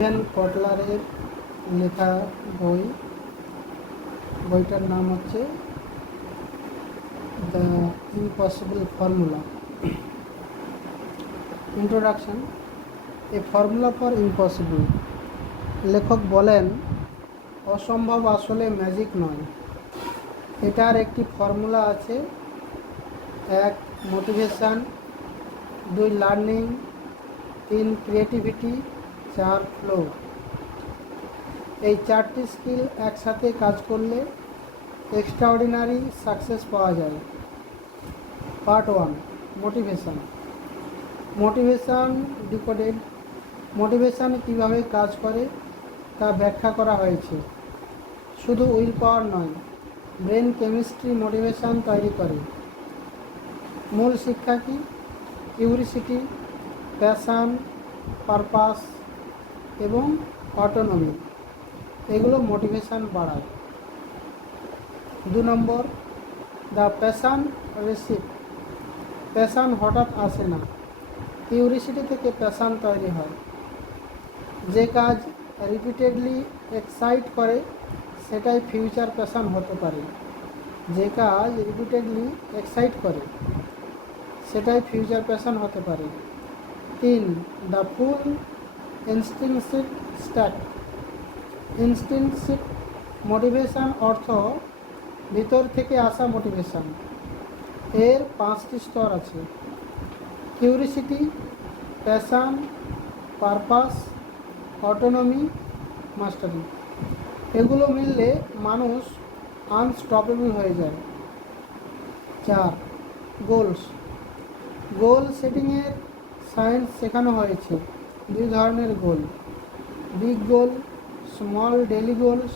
কটলারের লেখা বইটার নাম হচ্ছে the impossible formula. Introduction. A formula for impossible. লেখক বলেন, অসম্ভব আসলে ম্যাজিক নয়, এটার একটি ফর্মুলা আছে। 1 মোটিভেশান, 2 লার্নিং, 3 ক্রিয়েটিভিটি, 4 ফ্লো। এই 4টি স্কিল একসাথে কাজ করলে এক্সট্রাঅর্ডিনারি সাকসেস পাওয়া যায়। Part 1, motivation. Motivation decoded. Motivation কীভাবে কাজ করে তা ব্যাখ্যা করা হয়েছে। শুধু উইল পাওয়ার নয়, ব্রেন কেমিস্ট্রি মোটিভেশান তৈরি করে। মূল শিক্ষা কি? কিউরিসিটি, প্যাশান, পারপাস এবং অটোনমি, এগুলো মোটিভেশান বাড়ায়। 2 নম্বর, দ্য প্যাশান রেসিপ। প্যাশান হঠাৎ আসে না, কিউরিসিটি থেকে প্যাশান তৈরি হয়। যে কাজ রিপিটেডলি এক্সাইট করে সেটাই ফিউচার প্যাশান হতে পারে। যে কাজ রিপিটেডলি এক্সাইট করে সেটাই ফিউচার প্যাশান হতে পারে। 3, দ্য ফুল ইনস্টিংসিভ স্ট্যাক। ইনস্টিংসিভ মোটিভেশান অর্থ ভিতর থেকে আসা মোটিভেশান। এর 5টি স্তর আছে: কিউরিসিটি, প্যাশান, পারপাস, অটোনমি, মাস্টারি। এগুলো মিললে মানুষ আনস্টপেবল হয়ে যায়। 4, গোলস। গোল সেটিংয়ের সায়েন্স শেখানো হয়েছে। 2 ধরনের গোল: বিগ গোল, স্মল ডেইলি গোলস।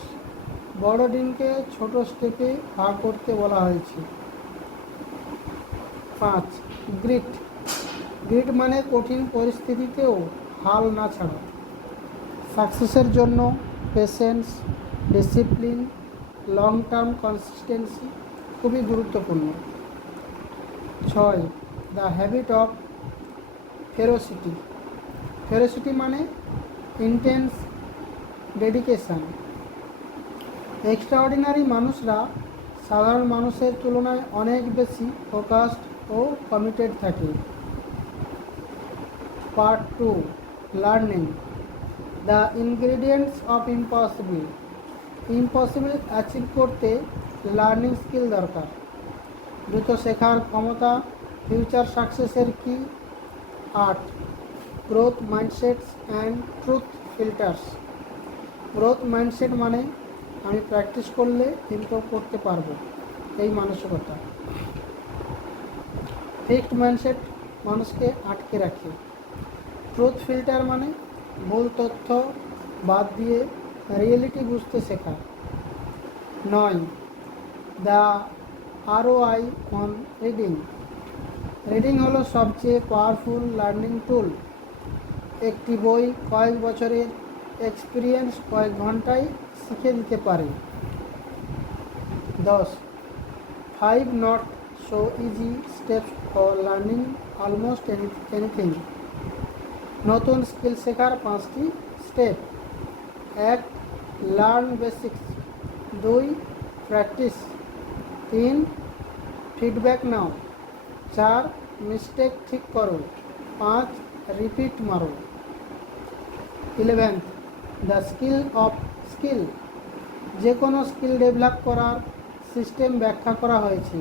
বড় দিনকে ছোট স্টেপে ভাগ করতে বলা হয়েছে। 5, গ্রিট। গ্রিট মানে কঠিন পরিস্থিতিতেও হাল না ছাড়া। সাকসেসের জন্য patience, discipline, long term consistency খুবই গুরুত্বপূর্ণ। 6, দ্য হ্যাবিট অফ ফেরোসিটি। ফেরোসিটি মানে ইন্টেন্স ডেডিকেশান। এক্সট্রাঅর্ডিনারি মানুষরা সাধারণ মানুষের তুলনায় অনেক বেশি ফোকাসড ও কমিটেড থাকে। Part 2, learning, the ingredients of impossible. Impossible achieve করতে লার্নিং স্কিল দরকার। দ্রুত শেখার ক্ষমতা ফিউচার সাকসেসের key. 8, growth mindsets and truth filters. Growth mindset মানে আমি প্র্যাকটিস করলে ইমপ্রুভ করতে পারবো, এই মানসিকতা। ফিক্সড মাইন্ডসেট মানুষকে আটকে রাখে। ট্রুথ ফিল্টার মানে ভুল তথ্য বাদ দিয়ে রিয়েলিটি বুঝতে শেখা। 9, the ROI on reading. Reading হলো সবচেয়ে পাওয়ারফুল লার্নিং টুল। একটি বই কয়েক বছরের এক্সপিরিয়েন্স কয়েক ঘন্টায় শিখে দিতে পারে। 10, 5 not so easy steps for learning almost anything. নতুন স্কিল শেখার 5টি step. 1, learn basics. 2, practice. 3, feedback নাও। 4, মিস্টেক ঠিক করো। 5, রিপিট মারো। 11, দ্য স্কিল অফ স্কিল। যে কোনো স্কিল ডেভেলপ করার সিস্টেম ব্যাখ্যা করা হয়েছে।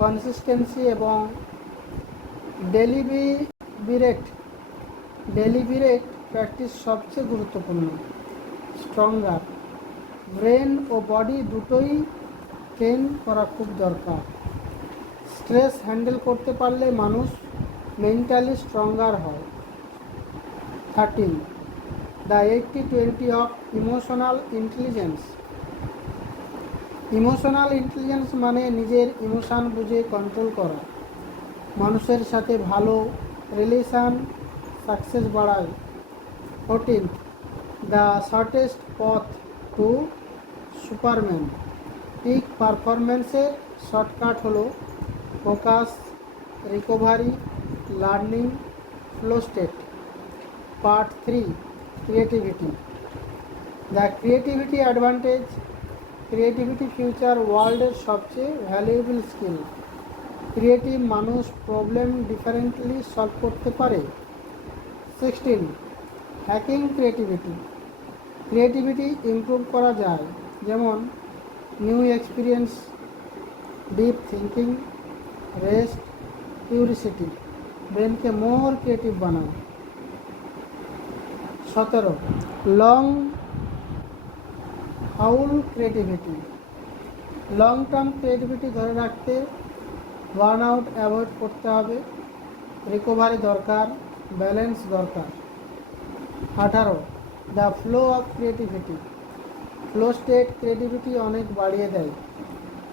কনসিস্টেন্সি এবং ডেলিবিরেট প্র্যাকটিস সবচেয়ে গুরুত্বপূর্ণ। স্ট্রঙ্গার, ব্রেন ও বডি দুটোই ট্রেন করা খুব দরকার। স্ট্রেস হ্যান্ডেল করতে পারলে মানুষ মেন্টালি স্ট্রঙ্গার হয়। 13, the 80-20 of emotional intelligence. Emotional intelligence মানে নিজের ইমোশান বুঝে কন্ট্রোল করা। মানুষের সাথে ভালো রিলেশান সাকসেস বাড়ায়। 14, দ্য শর্টেস্ট পথ টু সুপারম্যান। পিক পারফরম্যান্সের শর্টকাট হলো focus, recovery, learning, flow state. Part 3, creativity. The creativity advantage, creativity future ওয়ার্ল্ডের সবচেয়ে ভ্যালুয়েবল স্কিল। ক্রিয়েটিভ মানুষ প্রবলেম ডিফারেন্টলি সলভ করতে পারে। 16. হ্যাকিং ক্রিয়েটিভিটি, ক্রিয়েটিভিটি ইমপ্রুভ করা যায়, যেমন new experience, deep thinking, rest, curiosity ব্রেনকে মোর ক্রিয়েটিভ বানায়। 17. Long haul creativity, long term creativity ধরে রাখতে বার্ন আউট অ্যাভয়েড করতে হবে, রিকভারি দরকার, ব্যালেন্স দরকার। 18. The flow of creativity, flow state creativity অনেক বাড়িয়ে দেয়।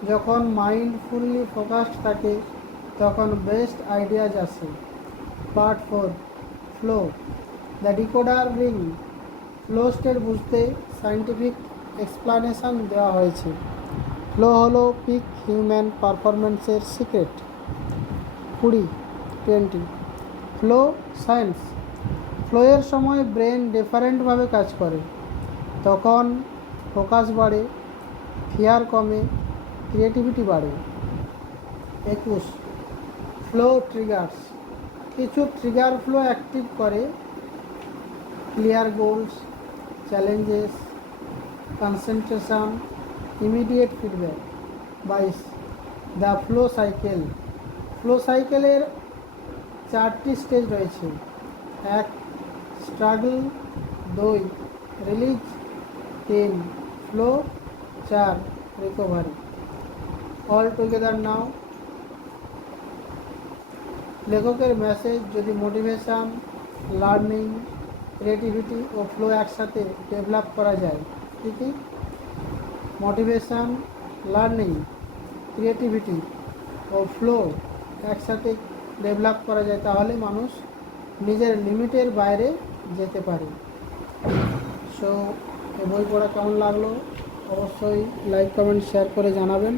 যখন মাইন্ড ফুললি ফোকাসড থাকে তখন বেস্ট আইডিয়াজ আসে। Part 4, flow, the decoder ring. Flow state বুঝতে সায়েন্টিফিক এক্সপ্লানেশন দেওয়া হয়েছে। ফ্লো হলো পিক হিউম্যান পারফরমেন্সের সিক্রেট। 20. ফ্লো সায়েন্স, ফ্লোয়ের সময় ব্রেন ডিফারেন্টভাবে কাজ করে, তখন ফোকাস বাড়ে, ফিয়ার কমে, ক্রিয়েটিভিটি বাড়ে। 21. ফ্লো ট্রিগার্স, কিছু ট্রিগার ফ্লো অ্যাক্টিভ করে, clear goals, challenges, concentration, immediate feedback. 22. The flow cycle, flow সাইকেলের 4টি স্টেজ রয়েছে। 1. Struggle, 2. Release, 3. Flow, 4. Recovery. All together now, লেখকের মেসেজ, যদি মোটিভেশন, লার্নিং, ক্রিয়েটিভিটি ও ফ্লো একসাথে ডেভেলপ করা যায়, কী কী? মোটিভেশন, লার্নিং, ক্রিয়েটিভিটি ও ফ্লো একসাথে ডেভেলপ করা যায়, তাহলে মানুষ নিজের লিমিটের বাইরে যেতে পারে। সো এই বই পড়া কেমন লাগলো অবশ্যই লাইক, কমেন্ট, শেয়ার করে জানাবেন।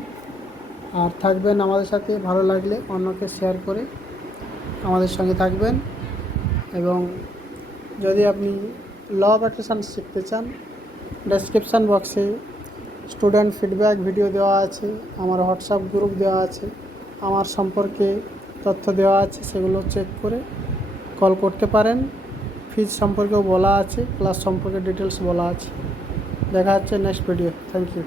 আর থাকবেন আমাদের সাথে, ভালো লাগলে অন্যকে শেয়ার করে আমাদের সঙ্গে থাকবেন। এবং যদি আপনি ল অফ অ্যাট্রাকশন শিখতে চান, ডেসক্রিপশান বক্সে স্টুডেন্ট ফিডব্যাক ভিডিও দেওয়া আছে, আমার হোয়াটসঅ্যাপ গ্রুপ দেওয়া আছে, আমার সম্পর্কে তথ্য দেওয়া আছে, সেগুলো চেক করে কল করতে পারেন। ফিজ সম্পর্কেও বলা আছে, ক্লাস সম্পর্কে ডিটেলস বলা আছে। দেখা হচ্ছে নেক্সট ভিডিও। Thank you.